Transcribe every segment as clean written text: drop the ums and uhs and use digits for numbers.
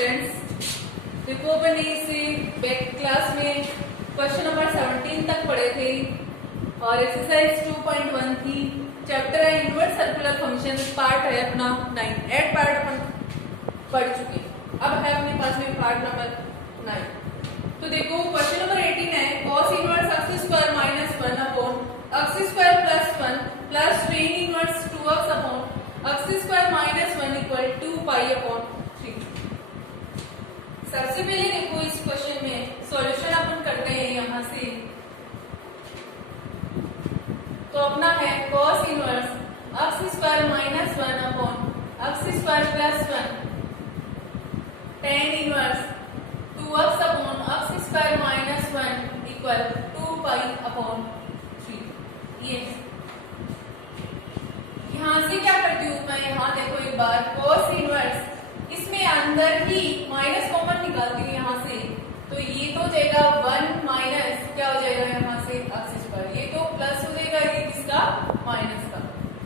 Students, देखो अपन इसे back class में क्वेश्चन नंबर 17 तक पढ़े थे और एक्सरसाइज 2.1 थी। चैप्टर है इनवर्स सर्कुलर फंक्शन, पार्ट है अपना 9। 8 पार्ट अपन पढ़ चुके, अब है अपने पास में पार्ट नंबर 9। तो देखो क्वेश्चन नंबर 18 है cos inverse x square minus 1 upon x square plus 1 plus tan inverse 2x upon x square minus 1 equal 2 pi upon 3। सबसे पहले देखो इस क्वेश्चन में सॉल्यूशन अपन करते हैं यहां से। तो अपना है cos inverse x square minus 1 upon x square plus 1 tan inverse 2x upon x square minus 1 equal 2 pi upon 3। ये यहां से क्या करती हूँ मैं, यहाँ देखो एक बार cos इनवर्स, इसमें अंदर ही माइनस कॉमन निकालती हूँ यहाँ से, तो ये तो हो जाएगा 1 माइनस क्या हो जाएगा यहाँ से x स्क्वायर, ये तो प्लस हो जाएगा, ये किसका माइनस का।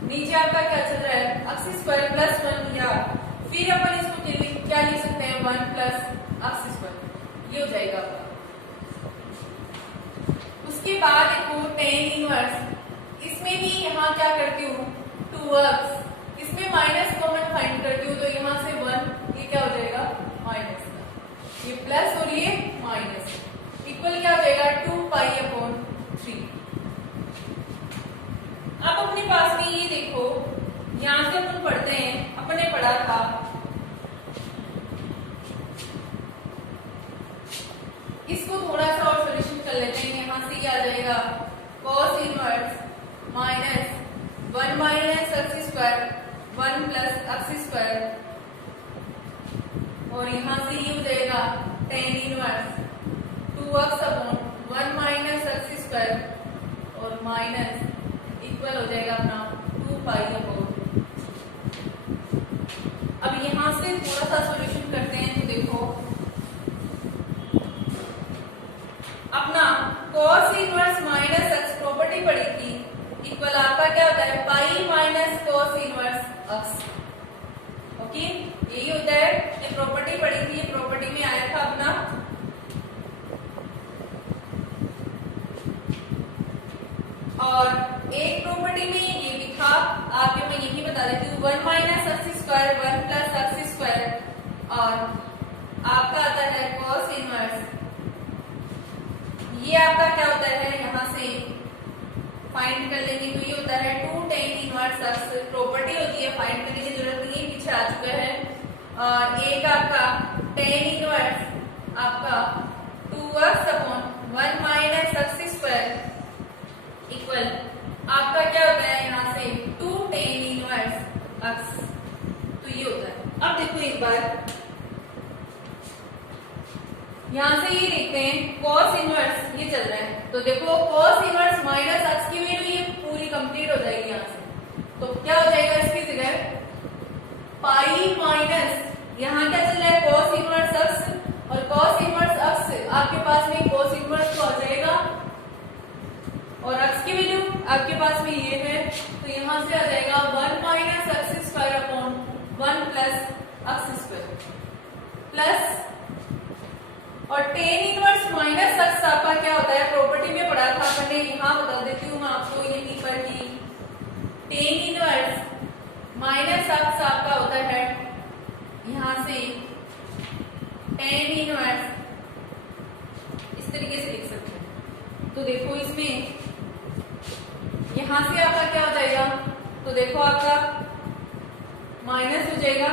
नीचे आपका क्या चल रहा है x स्क्वायर प्लस 1, या फिर अपन इसको क्या लिख सकते हैं 1 प्लस x स्क्वायर, ये हो जाएगा आपका। उसके बाद देखो tan इनवर्स, इसमें भी यहाँ क्या करती हूँ 2x, इसमें माइनस कॉमन फाइंड करती हूँ, तो यहाँ से 1, ये क्या हो जाएगा माइनस का, ये प्लस और ये माइनस, इक्वल क्या हो जाएगा 2 पाई अपॉन 3। अब अपने पास में ये देखो, यहाँ से अपन पढ़ते हैं, अपने पढ़ा था इसको थोड़ा सा और सॉल्यूशन कर लेते हैं। यहाँ से क्या आ जाएगा cos inverse minus 1 minus x square 1 plus x square, और यहाँ से ये हो जाएगा tan inverse 2x upon 1 minus x square और माइनस इक्वल हो जाएगा अपना 2 पाई अपॉन। अब यहाँ से थोड़ा सा सॉल्यूशन करते हैं, तो देखो अपना cos inverse minus x property पड़ी थी, इक्वल आपका क्या होता है pi minus cos inverse x। Okay, यही होता है, ये प्रॉपर्टी पड़ी थी, ये प्रॉपर्टी में आया था अपना और एक प्रॉपर्टी में ये भी था, आपके मैं यही बता देती हूँ 1 minus x square 1 plus x square, और आपका आता है cos इनवर्स, ये आपका क्या होता है यहाँ से फाइंड कर लेंगे, तो ये होता है 2 tan इनवर्स x, प्रॉपर्टी होती है, फाइंड करने की जरूरत नहीं है, पीछे आ चुका है। और एक आपका tan इनवर्स आपका 2x upon 1 minus x square equal आपका क्या होता है यहाँ से 2 tan इनवर्स x, तो ये होता है। अब देखो एक बार यहाँ से ये देखते हैं cos इनवर्स ये चल रहा है, तो देखो cos इनवर्स माइनस x की वैल्यू ये पूरी कंप्लीट हो जाएगी यहाँ से, तो क्या हो जाएगा इसकी जगह पाई माइनस, यहाँ क्या चल रहा है cos इनवर्स x, और cos इनवर्स x आपके पास में cos इनवर्स तो आ जाएगा, और x की वैल्यू आपके पास में ये है, तो यहाँ से आ जाएगा 1 minus x square upon 1 plus x square plus, और tan इनवर्स माइनस x आपका क्या होता है, प्रॉपर्टी में पढ़ा था अपने, यहाँ बता देती हूँ मैं आपको यहीं पर कि tan इनवर्स माइनस x आपका होता है यहाँ से tan इनवर्स, इस तरीके से लिख सकते हैं। तो देखो इसमें यहाँ से आपका क्या हो जाएगा, तो देखो आपका माइनस हो जाएगा,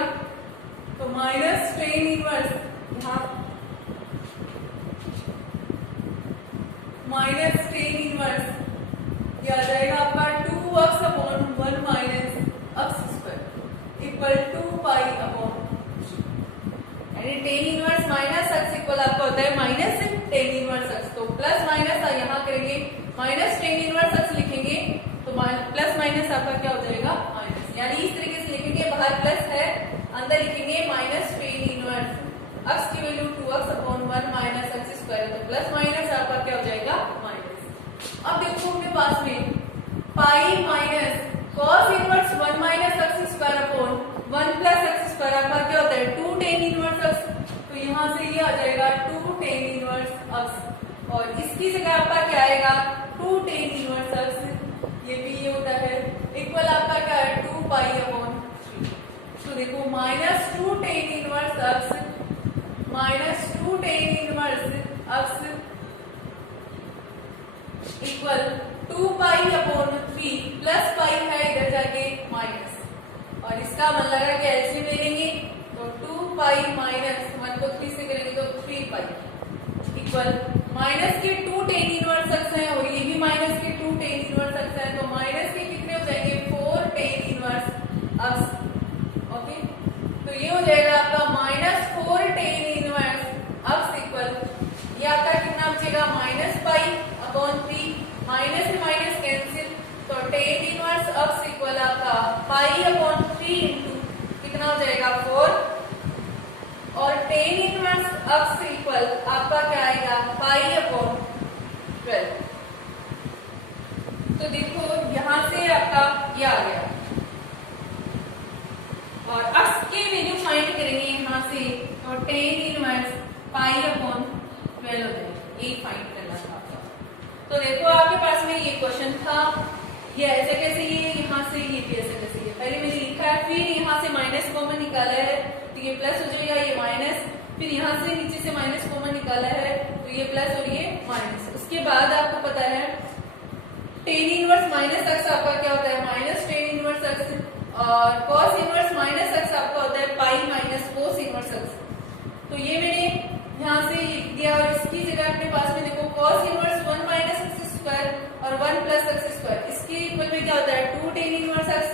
तो माइनस tan इनवर्स यहाँ माइनस tan इनवर्स ये आ जाएगा आपका 2x upon 1 minus x square equal 2 pi upon, यानी tan inverse minus x equal आपका होता है माइनस tan इनवर्स x, तो प्लस माइनस यहाँ करेंगे माइनस tan इनवर्स x लिखेंगे, तो प्लस माइनस आपका क्या हो जाएगा माइनस, यानी इस तरीके से लिखेंगे, बाहर प्लस है अंदर लिखेंगे माइनस tan इनवर्स x की value 2x upon 1 minus x square, तो प्लस माइनस आपका क्या हो जाएगा माइनस। अब देखो अपने पास में pi minus cos inverse 1 minus x square upon 1 plus x square आपका क्या होता है 2 tan इनवर्स x, यहाँ से ये आ जाएगा 2 tan इनवर्स अक्स, और इसकी जगह आपका क्या आएगा 2 tan इनवर्स अक्स, ये भी ये होता है इक्वल आपका क्या है 2 पाई अपॉन 3। तो देखो -2 tan inverse x -2 tan inverse x equal 2 pi upon 3 plus pi है इधर जाके माइनस, और इसका मन लगा कि एलसीएम ले लेंगे तो 2 पाई माइनस 1 को 3 से करेंगे तो 3 पाई इक्वल माइनस के 2 tan इनवर्स अक्स है और ये भी माइनस के 2 tan इनवर्स अक्स है, तो माइनस के कितने हो जाएंगे 4 tan इनवर्स अक्स। ओके, तो ये हो जाएगा आपका -4 tan इनवर्स अक्स इक्वल ये आपका कितना बचेगा -पाई अपॉन 3, माइनस से माइनस कैंसिल, तो tan इनवर्स अक्स इक्वल आपका पाई अपॉन 3 इंटू कितना हो जाएगा 4, और tan इनवर्स अक्स इक्वल आपका क्या आएगा पाई अपॉन 12। तो देखो यहां से आपका ये आ गया, और अक्स की वैल्यू फाइंड करेंगे यहां से, तो tan इनवर्स पाई अपॉन 12 हो जाएगा, ये फाइंड करना था आपका। तो देखो आपके पास में ये क्वेश्चन था, ये ऐसे कैसे, ये यहाँ से ये भी ऐसे कैसे, ये पहले मैंने लिखा है, फिर यहाँ से माइनस कॉमन निकाला है तो ये प्लस हो जाएगा, ये माइनस, फिर यहाँ से नीचे से माइनस कॉमन निकाला है तो ये प्लस और ये माइनस। उसके बाद आपको पता है tan इनवर्स माइनस अक्स आपका क्या होता है माइनस tan इनवर्स अक्स, और cos इनवर्स माइनस अक्स आपका होता है पाई माइनस cos इनवर्स अक्स। तो ये मैंने यहाँ से लिख दिया, और इसकी जगह अपने पास में देखो cos inverse 1 minus x square और 1 प्लस एक्स स्क्वायर, इसके इक्वल में क्या होता है 2 tan इनवर्स एक्स,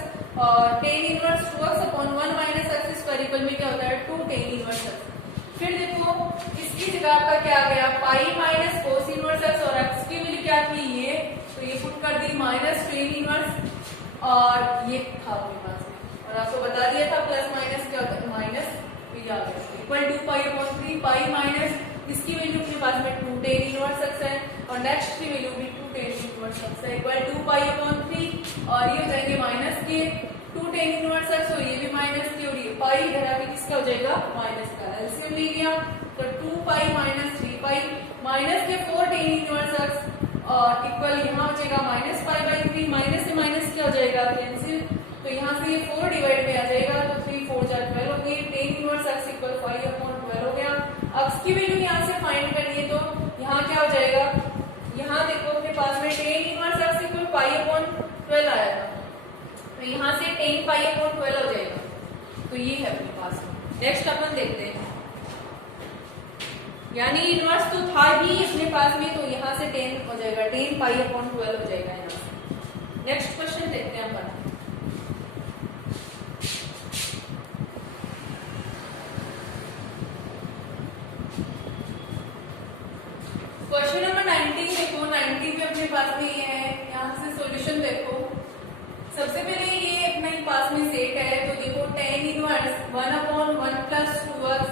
और tan inverse 2x upon 1 minus x square equal में क्या होता है 2 tan इनवर्स एक्स। फिर देखो इसकी जगह आपका क्या आ गया pi minus cos inverse x, और एक्स की वैल्यू क्या थी ये, तो ये पुट कर दी माइनस tan इनवर्स, और ये था अपने पास में, और आपको बता दिया था प्लस माइनस क्या होता है माइनस, तो ये आ गया equal 2 pi upon 3 pi minus, इसकी वैल्यू अपने पास में 2 tan इनवर्स एक्स है, और नेक्स्ट की वैल्यू भी 2 tan इनवर्स एक्स है इक्वल 2 पाई अपॉन 3, और ये हो जाएंगे माइनस के 2 tan इनवर्स एक्स, और ये भी माइनस के, और ये पाई इधर आके किसका हो जाएगा माइनस का, एलसीएम ले लिया तो 2 पाई माइनस 3 पाई माइनस के 4 tan इनवर्स एक्स, और इक्वल यहाँ हो जाएगा माइनस पाई बाई 3, माइनस से माइनस क्या हो जाएगा कैंसिल, तो यहाँ से ये 4 डिवाइड में आ जाएगा, तो 3 4 जा 12 हो गई, tan inverse x equal 5 upon 12 हो गया। एक्स की वैल्यू यहाँ से फाइंड करनी है, तो यहाँ क्या हो जाएगा, यहाँ देखो अपने पास में tan inverse x equal pi upon 12 आया था, तो यहाँ से tan पाई अपॉन 12 हो जाएगा, तो ये है अपने पास में। नेक्स्ट अपन देखते हैं, यानी इनवर्स तो था ही अपने पास में, तो यहाँ से tan हो जाएगा tan पाई अपॉन 12 हो जाएगा यहाँ से। नेक्स्ट क्वेश्चन देखते हैं अपन, क्वेश्चन नंबर 19 देखो, 19 में अपने पास में ये है, यहाँ से सॉल्यूशन देखो। सबसे पहले ये अपने पास में सेट है, तो देखो tan inverse 1 upon 1 plus 2x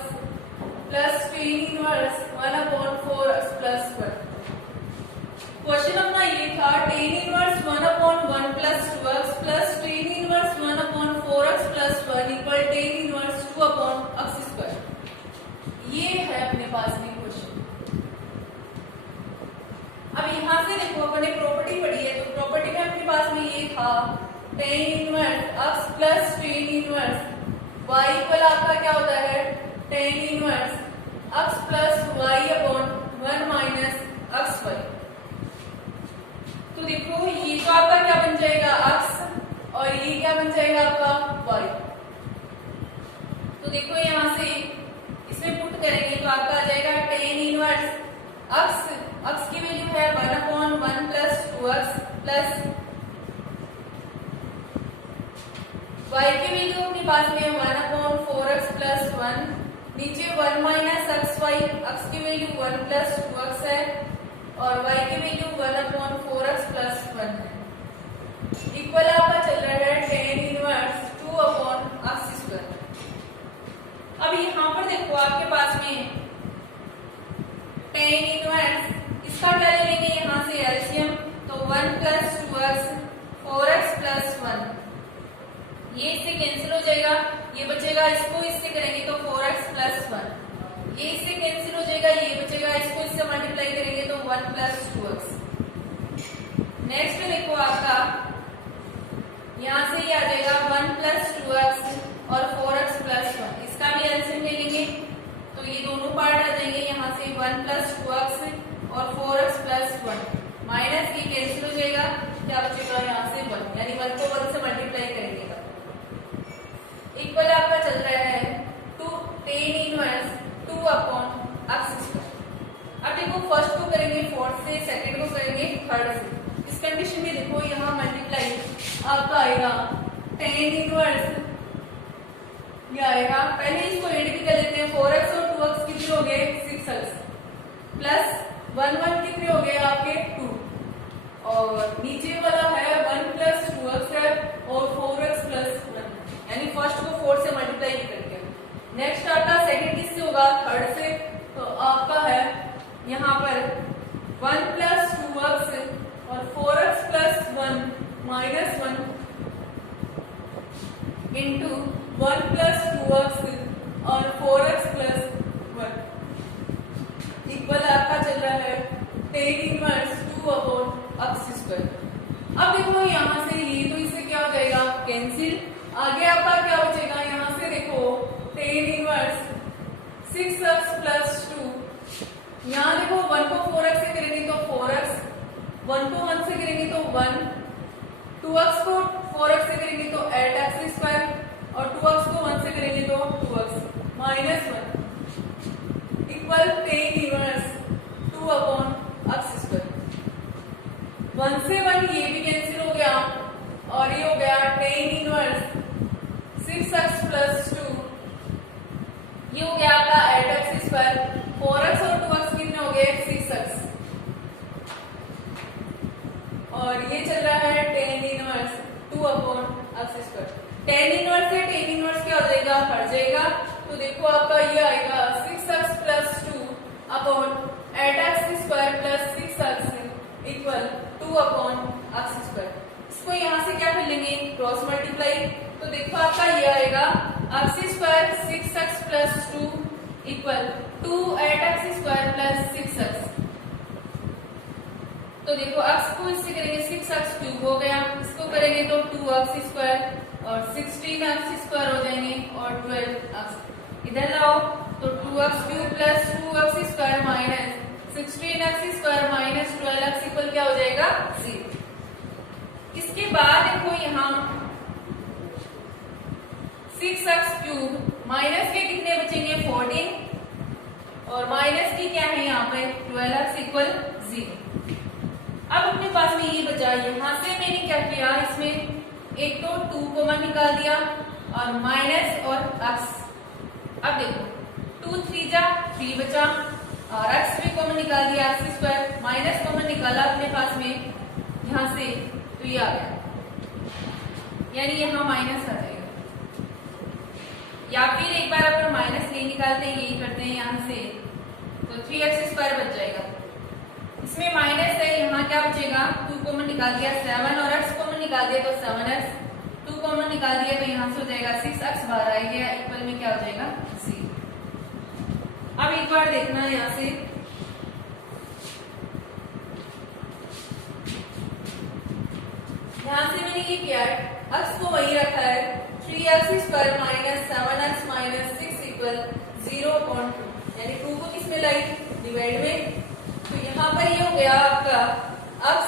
plus tan inverse 1 upon 4x plus 1। Question अपना ये था tan inverse 1 upon 1 plus 2x plus tan inverse 1 upon 4x plus 1 equal tan inverse 2 upon x square. ये है अपने पास में क्वेश्चन। अब यहाँ से देखो अपन ने प्रॉपर्टी पढ़ी है, तो प्रॉपर्टी में अपने पास में ये था tan inverse x plus tan inverse y equal आपका क्या होता है tan inverse x plus y upon 1 minus X Y. तो देखो ये तो आपका क्या बन जाएगा x, और ये क्या बन जाएगा आपका y। तो देखो यहाँ से इसमें पुट करेंगे तो आपका आ जाएगा tan इनवर्स x की वैल्यू है 1 upon 1 plus 2x plus y की वैल्यू अपने पास में 1 अपॉन 4x प्लस 1, नीचे 1 माइनस एक्स वाई, x की वैल्यू 1 प्लस 2x है, और y की वैल्यू 1 अपॉन 4x प्लस 1 है। इक्वल आपका चल रहा है tan inverse 2 upon x square. अब यहाँ पर देखो आपके पास में tan इनवर्स इसका क्या ले लेंगे यहाँ से एलसीएम, तो 1 प्लस 2x 4x प्लस 1, ये इससे कैंसिल हो जाएगा, ये बचेगा, इसको इससे करेंगे तो 4x प्लस 1, ये इससे कैंसिल हो जाएगा, ये बचेगा, इसको इससे मल्टीप्लाई करेंगे तो 1 प्लस 2x। नेक्स्ट देखो आपका यहाँ से ये आ जाएगा 1 प्लस 2x और 4x प्लस 1, इसका भी एलसीएम ले लेंगे तो ये दोनों पार्ट आ जाएंगे। यहाँ से 1 प्लस 2x और 4x प्लस 1 माइनस ये कैंसिल हो जाएगा, क्या बचेगा यहाँ से 1, यानी 1 को 1 से मल्टीप्लाई करेंगे तब। इक्वल आपका चल रहा है 2 tan इनवर्स 2 अपॉन x²। अब देखो फर्स्ट को करेंगे 4 से, सेकंड को करेंगे 3rd से। इस कंडीशन में देखो यहाँ मल्टीप्लाई आपका आएगा tan इनवर्स, ये आएगा, पहले इसको एड भी कर लेते हैं, 4x और 2x कितने हो गए 6x प्लस 1 1 कितने हो गए आपके 2, और नीचे वाला है 1 प्लस 2x है और 4x प्लस 1, यानी फर्स्ट को 4 से मल्टीप्लाई करके। नेक्स्ट आपका सेकंड किससे होगा 3rd से, तो आपका है यहाँ पर 1 प्लस 2x और 4x plus 1 minus 1 into 1 plus 2x और 4x प्लस 1 इक्वल आपका चल रहा है tan इनवर्स 2 अपॉन x²। अब देखो यहाँ से ये तो इससे क्या हो जाएगा कैंसिल, आगे आपका क्या बचेगा, यहाँ से देखो tan इनवर्स 6x प्लस 2, यहाँ देखो 1 को 4x से करेंगे तो 4x, 1 को 1 से करेंगे तो 1, 2x को 4x से करेंगे तो 8x² और 2x को 1 से करेंगे तो 2x minus 1 equal tan inverse 2 upon x²। 1 से 1 ये भी कैंसिल हो गया और ये हो गया tan इनवर्स 6x प्लस 2, ये हो गया आपका 8x², 4x और 2x कितने हो गए 6x, और ये चल रहा है tan inverse 2 upon x²। tan inverse से tan इनवर्स क्या हो जाएगा हट जाएगा, तो देखो आपका ये आएगा 6x plus 2 upon 8x² plus 6x equal 2 upon x²। इसको यहाँ से क्या कर लेंगे क्रॉस मल्टीप्लाई, तो देखो आपका ये आएगा x² 6x plus 2 equal 2 8x² plus 6x। तो देखो x को इससे करेंगे 6x³ हो गया, इसको करेंगे तो 2x² और 16x² हो जाएंगे और 12x इधर लाओ तो 2x³ plus 2x² minus 16x² minus 12x equal क्या हो जाएगा 0। इसके बाद देखो यहाँ 6x³ माइनस के कितने बचेंगे 14 और माइनस की क्या है यहाँ पे 12x इक्वल 0। अब अपने पास में ये बचा, यहाँ से मैंने क्या किया, इसमें एक तो 2 कॉमन निकाल दिया और माइनस और x। अब देखो 2 3 जा 3 बचा और x भी कॉमन निकाल दिया x² माइनस कॉमन निकाला अपने पास में यहाँ से, तो ये आ गया, यानी यहाँ माइनस आ जाएगा, या फिर एक बार अपन माइनस नहीं निकालते हैं यही करते हैं यहाँ से, तो 3x² बच जाएगा। इसमें माइनस है, यहाँ क्या बचेगा 2 कॉमन निकाल दिया 7 और x कॉमन निकाल दिया तो 7x, 2 कॉमन निकाल दिया तो यहाँ से हो जाएगा 6x बाहर आ गया, इक्वल में क्या हो जाएगा 0। अब एक बार देखना है यहाँ से, यहाँ से मैंने ये किया है x को वही रखा है 3x² minus 7x minus 6 equal 0.2, यानी 2 को किसमें लाई डिवाइड में, तो यहाँ पर ये हो गया आपका x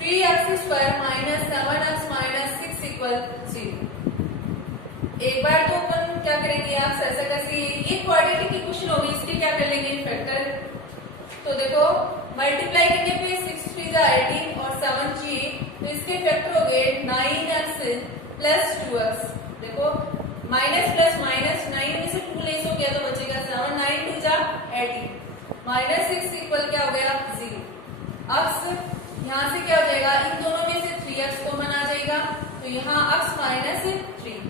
3x² minus 7x minus 6 equal 0। एक बार तो अपन क्या करेंगे आप ऐसा कैसे, ये क्वाड्रेटिक इक्वेशन होगी, इसके क्या कर लेंगे फैक्टर, तो देखो मल्टीप्लाई करने पे 6 3 जा 18 और 7 जी, तो इसके फैक्टर हो गए 9x प्लस 2x। देखो माइनस प्लस माइनस 9 में से 2 लेस हो गया तो बचेगा 7, 9 2 जा 18 माइनस 6 इक्वल क्या हो गया 0। अब यहाँ से क्या हो जाएगा, इन दोनों में से 3x कॉमन आ जाएगा, तो यहाँ x माइनस 3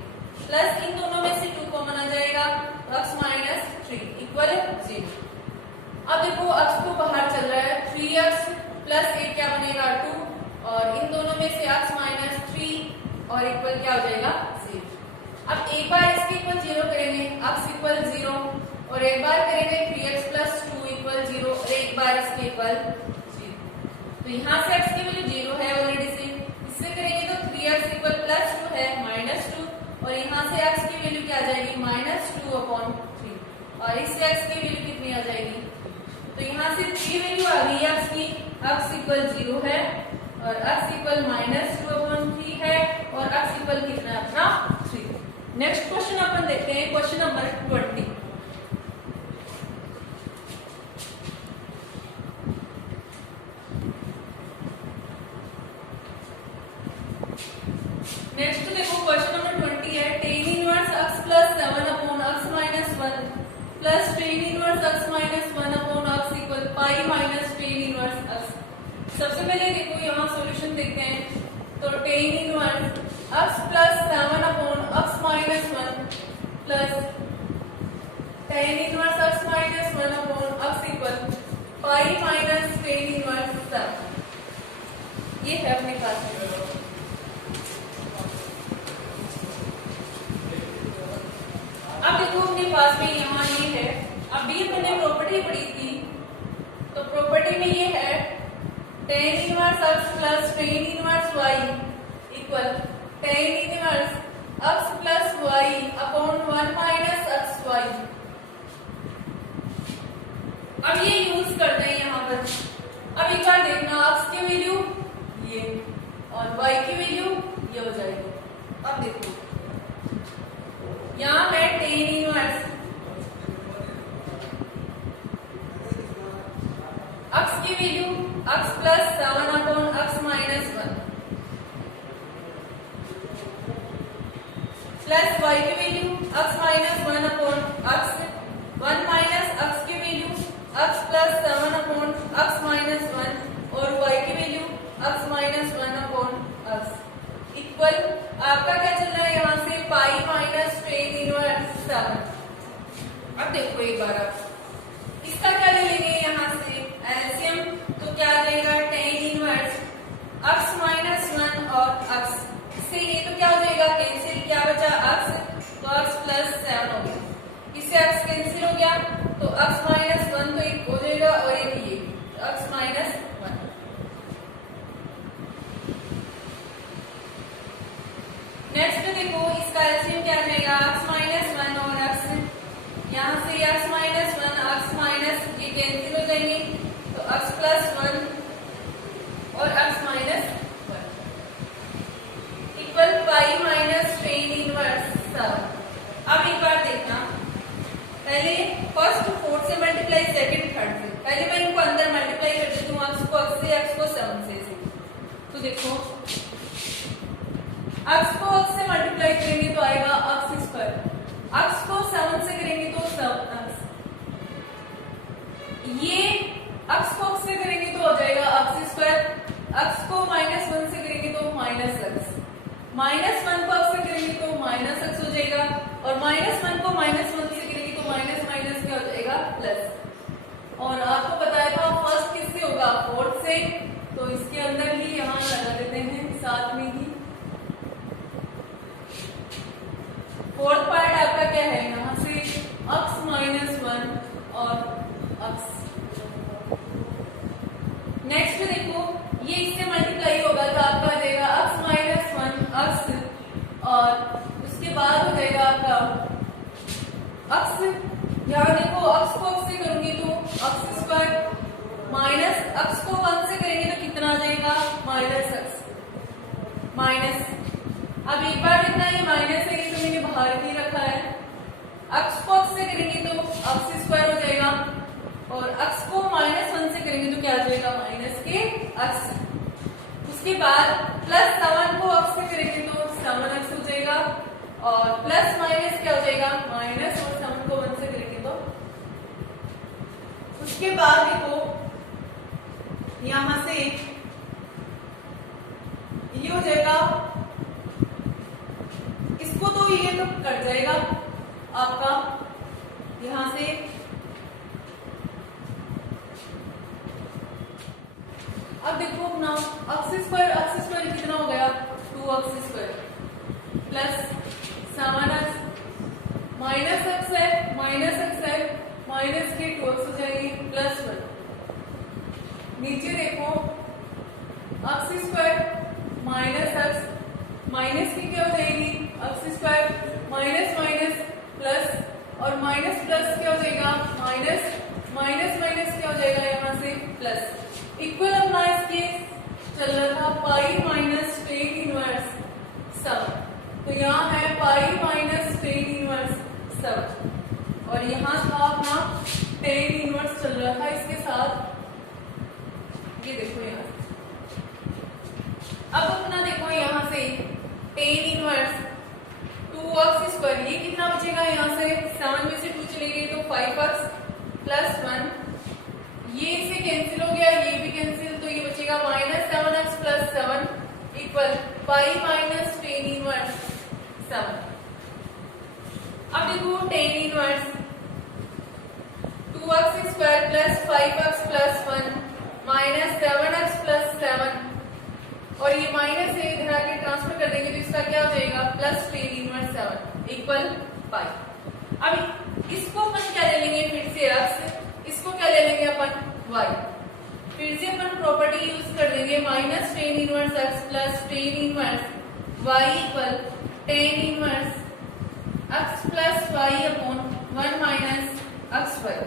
प्लस इन दोनों में से 2 कॉमन आ जाएगा, तो x माइनस 3 इक्वल 0। अब देखो x को बाहर चल रहा है 3x प्लस 8 क्या बनेगा 2 और इन दोनों में से x माइनस 3 और इक्वल क्या हो जाएगा 0। अब एक बार इसके इक्वल 0 करेंगे, x इक्वल 0, और एक बार करेंगे 3x प्लस 2 इक्वल 0, और एक बार इसके इक्वल 0। तो यहाँ से x की वैल्यू 0 है ऑलरेडी से, इससे करेंगे तो 3x इक्वल प्लस 2 है -2, और यहाँ से x की वैल्यू क्या आ जाएगी -2/3, और इससे x की वैल्यू कितनी आ जाएगी, तो यहाँ से 3 वैल्यू आ गई x की, x इक्वल 0 है, और x इक्वल -2/3 है, और x इक्वल कितना है अपना 3। नेक्स्ट क्वेश्चन अपन देखते हैं, क्वेश्चन नंबर 20। नेक्स्ट देखो क्वेश्चन नंबर 20 है, tan inverse x plus 7/x minus 1 plus tan inverse x minus 1/x equal pi minus tan inverse x। सबसे पहले देखो यहाँ सॉल्यूशन देखते हैं, तो tan inverse x plus 7/x minus 1 plus tan inverse x minus 1/x equal pi minus tan inverse 7। ये है अपने पास। अब देखो अपने पास में यहाँ ये है, अब ये मैंने प्रॉपर्टी पढ़ी थी, तो प्रॉपर्टी में ये है tan inverse x plus tan inverse y equal tan inverse x plus y upon 1 minus xy। अब ये यूज करते हैं यहाँ पर। अब एक बार देखना, x की वैल्यू ये और y की वैल्यू ये हो जाएगी। अब देखो यहाँ है tan इनवर्स x की value x plus 7/x minus 1 plus y की value x minus 1/x 1 minus x की value x plus 7/x minus 1 और y की value x minus 1/x equal आपका क्या चल रहा है यहाँ से पाई माइनस tan इनवर्स 7। अब देखो एक बार आप इसका क्या ले लेंगे यहाँ से एलसीएम, तो क्या आ जाएगा tan इनवर्स x माइनस 1 और x, इससे ये तो क्या हो जाएगा कैंसिल, क्या बचा x, तो x प्लस 7 हो गया, इससे x कैंसिल हो गया, तो x माइनस 1 तो एक हो जाएगा और एक ये x माइनस 1। नेक्स्ट देखो इसका एलसीएम क्या रहेगा x माइनस 1 और x, यहाँ से x माइनस 1 x माइनस ये कैंसिल हो जाएंगे, तो x प्लस 1 और x minus 1 equal pi minus tan inverse 7। अब एक बार देखना, पहले फर्स्ट 4 से मल्टीप्लाई सेकंड थर्ड से, पहले मैं इनको अंदर मल्टीप्लाई कर देती हूँ, x को x से x को 7 से। तो देखो x को x से मल्टीप्लाई करेंगे तो आएगा x स्क्वायर, x को 7 से करेंगे तो 7x, ये x को x से करेंगे तो हो जाएगा x स्क्वायर, x को माइनस 1 से करेंगे तो माइनस x, माइनस 1 को x से करेंगे तो माइनस x हो जाएगा, और माइनस 1 को माइनस 1 से करेंगे तो माइनस माइनस क्या हो जाएगा प्लस। और आपको बताया था फर्स्ट किससे होगा 4 से, तो इसके अंदर ही यहाँ लगा देते हैं साथ में ही। फोर्थ पार्ट आपका क्या है यहाँ से x माइनस 1 और x। नेक्स्ट देखो ये इससे मल्टीप्लाई होगा तो आपका आ जाएगा x माइनस 1 x, और उसके बाद हो जाएगा आपका x, यहाँ देखो x को x से करूंगी तो x स्क्वायर, माइनस x को 1 से करेंगे तो कितना आ जाएगा माइनस x माइनस। अब एक बार देखना ये माइनस है, ये तो मैंने बाहर ही रखा है, x को x से करेंगे तो x स्क्वायर हो जाएगा, और x को माइनस 1 से करेंगे तो क्या आ जाएगा माइनस के x। उसके बाद प्लस 7 को x से करेंगे तो 7x हो जाएगा, और प्लस माइनस क्या हो जाएगा माइनस, और 7 को 1 से करेंगे तो। उसके बाद देखो यहां से ये हो जाएगा, इसको तो ये तो कट जाएगा आपका यहां से। अब देखो अपना x स्क्वायर कितना हो गया 2x square plus 7x minus x है, माइनस के 2x हो जाएगी प्लस 1। नीचे देखो x square minus x, minus की क्या हो जाएगी x square, minus minus plus, और माइनस प्लस क्या हो जाएगा माइनस, माइनस माइनस क्या हो जाएगा यहाँ से प्लस। इक्वल अपना इसके चल रहा था पाई माइनस टेन इनवर्स 7, तो यहाँ है पाई माइनस टेन इनवर्स 7, और यहाँ था अपना टेन इनवर्स चल रहा था इसके साथ, ये देखो यहाँ। अब अपना देखो यहाँ से टेन इनवर्स 2x स्क्वायर, ये कितना बचेगा यहाँ से 7 में से 2 चले गए तो 5x प्लस 1, ये इससे कैंसिल हो गया, ये भी कैंसिल, तो ये बचेगा minus 7x plus 7 equal pi minus tan inverse 7। अब देखो tan inverse 2x square plus 5x plus 1 minus 7x plus 7, और ये माइनस से इधर आके ट्रांसफर कर देंगे तो इसका क्या हो जाएगा plus tan inverse 7 equal pi. अब इसको अपन क्या ले लेंगे फिर से x, इसको क्या ले लेंगे अपन y, फिर से अपन प्रॉपर्टी यूज कर देंगे minus tan inverse x plus tan inverse y equal tan inverse x plus y upon 1 minus X Y.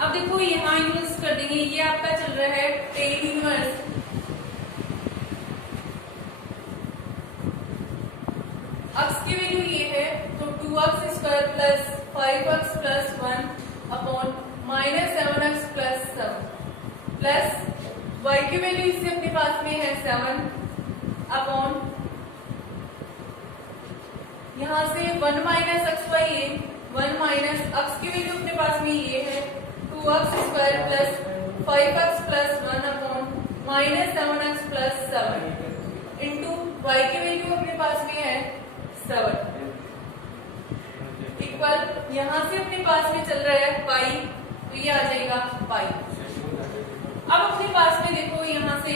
अब देखो यहाँ यूज कर देंगे, ये आपका चल रहा है टेन इनवर्स x की वैल्यू ये है तो 2x square plus 5x plus 1 upon minus 7x plus 7 plus y की वैल्यू इससे अपने पास में है 7 अपॉन यहाँ से 1 माइनस एक्स वाई है, 1 माइनस एक्स की वैल्यू अपने पास में ये है 2x square plus 5x plus 1 upon minus 7x plus 7 into y की वैल्यू अपने पास में है 7 इक्वल यहाँ से अपने पास में चल रहा है पाई, तो ये आ जाएगा पाई। अब अपने पास में देखो यहाँ से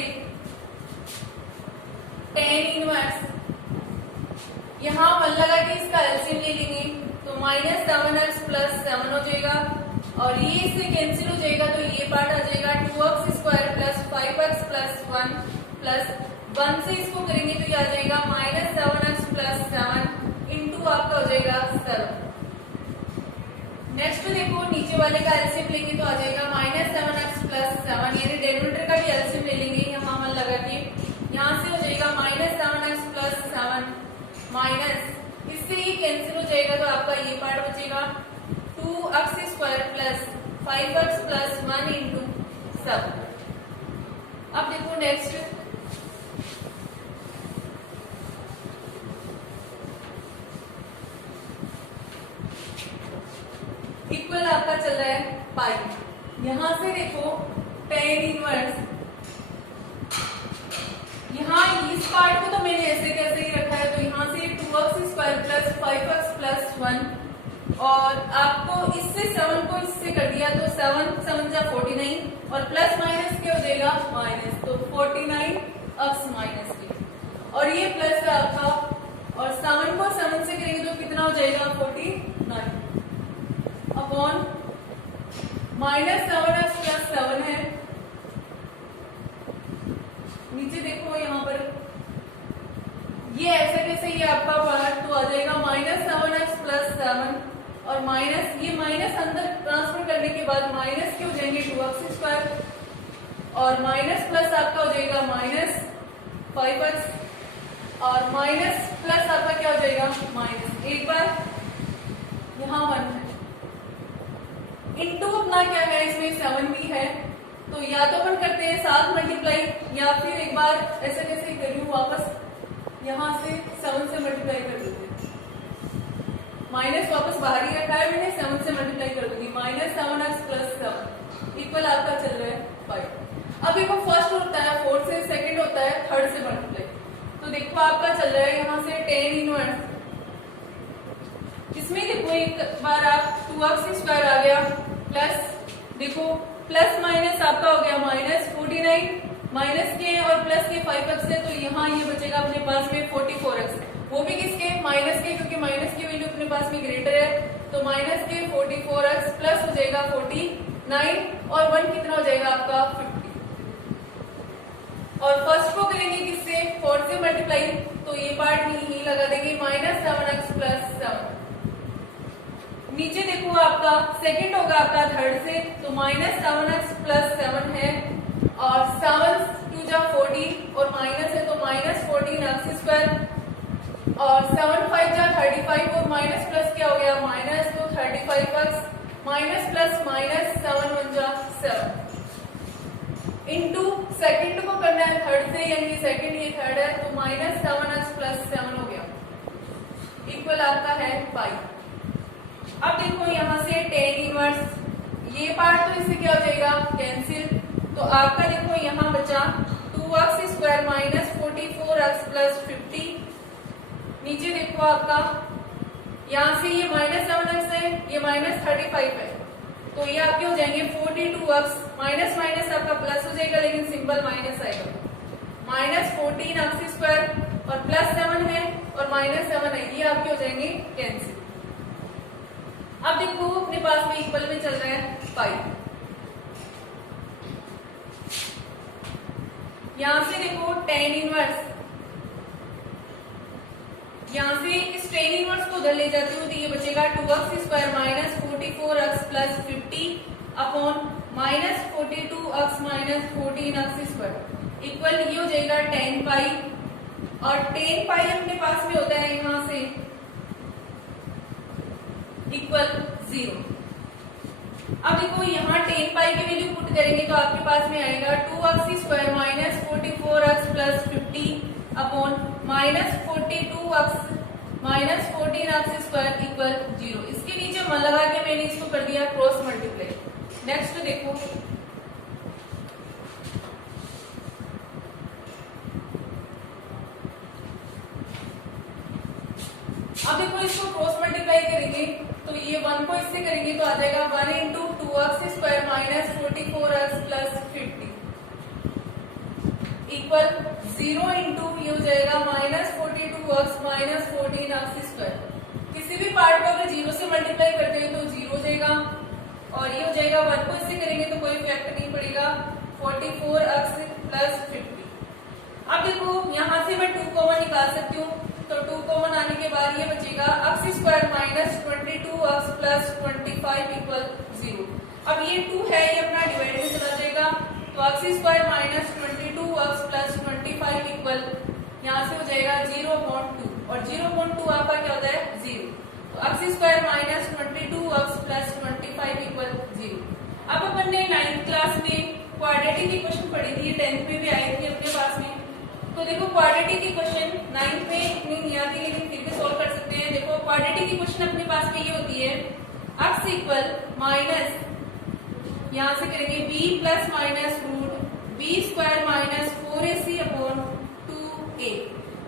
टेन इनवर्स, यहाँ 1 लगा के इसका एलसीएम ले लेंगे तो माइनस 7x प्लस 7 हो जाएगा, और ये इससे कैंसिल हो जाएगा तो ये पार्ट आ जाएगा 2x square plus 5x plus 1 plus 1 से इसको करेंगे तो ये आ जाएगा माइनस 7x प्लस 7 इंटू आपका हो जाएगा 7। नेक्स्ट देखो नीचे वाले का एलसीएम लेंगे तो आ जाएगा माइनस 7x प्लस 7, यानी डेरिवेटिव का भी एलसीएम ले लेंगे यहाँ 1 लगा के, यहाँ से हो जाएगा माइनस 7x प्लस 7 माइनस इससे ये कैंसिल हो जाएगा तो आपका ये पार्ट बचेगा 2x square plus 5x plus 1 into 7। अब देखो नेक्स्ट इक्वल आपका चल रहा है पाई, यहां से देखो टेन इनवर्स, यहाँ इस पार्ट को तो मैंने ऐसे कैसे ही रखा है, तो यहाँ से 2x square plus 5x plus 1, और आपको इससे 7 को इससे कर दिया तो 7 7 जा 49, और प्लस माइनस क्या हो जाएगा माइनस, तो 49x माइनस के, और ये प्लस है आपका, और 7 को 7 से करेंगे तो कितना हो जाएगा 49 अपॉन माइनस 7x प्लस 7 है। नीचे देखो यहाँ पर ये ऐसे कैसे ये आपका पार्ट तो आ जाएगा माइनस 7x प्लस 7, और माइनस ये माइनस अंदर ट्रांसफर करने के बाद माइनस के हो जाएंगे 2x स्क्वायर, और माइनस प्लस आपका हो जाएगा माइनस 5x, और माइनस प्लस आपका क्या हो जाएगा माइनस, एक बार यहाँ 1 है इंटू अपना क्या है इसमें 7 भी है, तो या तो अपन करते हैं 7 मल्टीप्लाई, या फिर एक बार ऐसे कैसे करूँ वापस यहाँ से 7 से मल्टीप्लाई कर देते हैं, माइनस वापस बाहर ही रखा है मैंने, 7 से मल्टीप्लाई कर दूंगी, माइनस 7x प्लस 7 इक्वल आपका चल रहा है 5। अब देखो फर्स्ट होता है 4 से, सेकंड होता है 3rd से मल्टीप्लाई, तो देखो आपका चल रहा है यहाँ से टेन इनवर्स, इसमें देखो एक बार आप 2x स्क्वायर आ गया प्लस देखो प्लस माइनस आपका हो गया -49, माइनस के और प्लस के 5x है, तो यहाँ ये बचेगा अपने पास में 44x, वो भी किसके, माइनस के, क्योंकि माइनस की वैल्यू अपने पास में ग्रेटर है, तो माइनस के 44x प्लस हो जाएगा 49 और 1 कितना हो जाएगा आपका 50। और फर्स्ट को करेंगे किससे, 4 से मल्टीप्लाई, तो ये पार्ट ही लगा देंगे -7x प्लस 7। नीचे देखो आपका सेकंड होगा आपका थर्ड से, तो -7x प्लस 7 है, और 7 2 जा 40 और माइनस है तो -14x², और 7 5 जा 35 और माइनस प्लस क्या हो गया माइनस, तो 35x, माइनस प्लस माइनस 7 1 जा 7 इंटू सेकंड को करना है थर्ड से, यानी सेकंड ये थर्ड है, तो -7x प्लस 7 हो गया, इक्वल आपका है 5। अब देखो यहाँ से tan इनवर्स, ये पार्ट तो इससे क्या हो जाएगा कैंसिल, तो आपका देखो यहाँ बचा 2x² माइनस 44x प्लस 50। नीचे देखो आपका यहाँ से ये -7x है, ये -35 है, तो ये आपके हो जाएंगे 42x, माइनस माइनस आपका प्लस हो जाएगा लेकिन सिंबल माइनस आएगा, -14x² और प्लस 7 है और -7 है, ये आपके हो जाएंगे कैंसिल। अब देखो अपने पास में इक्वल में चल रहा है 5, यहां से देखो tan इनवर्स, यहां से इस tan इनवर्स को उधर ले जाती हूँ, तो ये बचेगा 2x² minus 44x plus 50 upon -42x minus 14x² equal ये हो जाएगा tan पाई, और tan पाई अपने पास में होता है यहां से इक्वल 0। अब देखो यहाँ tan पाई की वैल्यू पुट करेंगे तो आपके पास में आएगा 2x² minus 44x plus 50 upon -42x minus 14x² equal 0। इसके नीचे मन लगा के मैंने इसको कर दिया क्रॉस मल्टीप्लाई। नेक्स्ट देखो अब देखो इसको क्रॉस मल्टीप्लाई करेंगे तो ये 1 को इससे करेंगे तो आ जाएगा 1 into 2x² minus 44x plus 50 equal 0 into ये हो जाएगा -42x माइनस 14x²। किसी भी पार्ट को अगर 0 से मल्टीप्लाई करते हैं तो 0 हो जाएगा, और ये हो जाएगा 1 को इससे करेंगे तो कोई इफेक्ट नहीं पड़ेगा 44x प्लस 50। अब देखो यहाँ से मैं 2 कॉमन निकाल सकती हूँ, तो 2 कॉमन आने के बाद ये बचेगा x² minus 22x plus 25 equal 0। अब ये 2 है ये अपना डिवाइड में चला जाएगा, तो x² minus 22x plus 25 equal यहाँ से हो जाएगा 0/2, और 0/2 आपका क्या होता है 0, तो x² minus 22x plus 25 equal 0। अब अपन ने 9th क्लास में क्वाड्रेटिक इक्वेशन पढ़ी थी, 10th में भी आई थी अपने पास में, तो देखो क्वाड्रेटिक इक्वेशन 9th में इतनी नहीं आती लेकिन फिर भी सॉल्व कर सकते हैं। देखो क्वाड्रेटिक इक्वेशन अपने पास में ये होती है x इक्वल माइनस यहाँ से करेंगे b plus minus root b² minus 4ac upon 2a,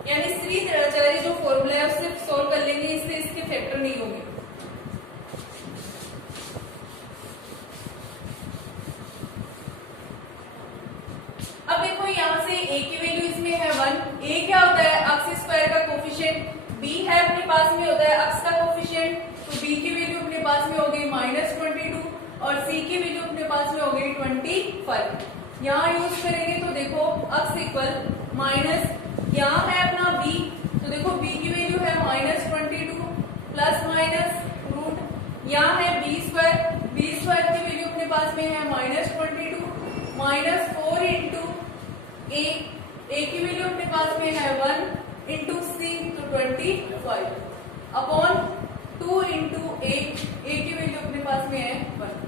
यानी सीधी चलारी जो फॉर्मूला है उससे सॉल्व कर लेंगे, इससे इसके फैक्टर नहीं होंगे। अब देखो यहाँ से a की वैल्यू इसमें है 1, a क्या होता है x² का कोफिशिएंट, b है अपने पास में होता है x का कोफिशिएंट, तो b की वैल्यू अपने पास में हो गई -22 और c की वैल्यू अपने पास में हो गई 25। यहाँ यूज करेंगे तो देखो x इक्वल माइनस, यहाँ है अपना b, तो देखो b की वैल्यू है -22 प्लस माइनस रूट, यहाँ है b² की वैल्यू अपने पास में है -22 माइनस 4 इंटू a की वैल्यू अपने पास में है 1 इंटू c तो 25 अपॉन 2 इंटू a की वैल्यू अपने पास में है 1।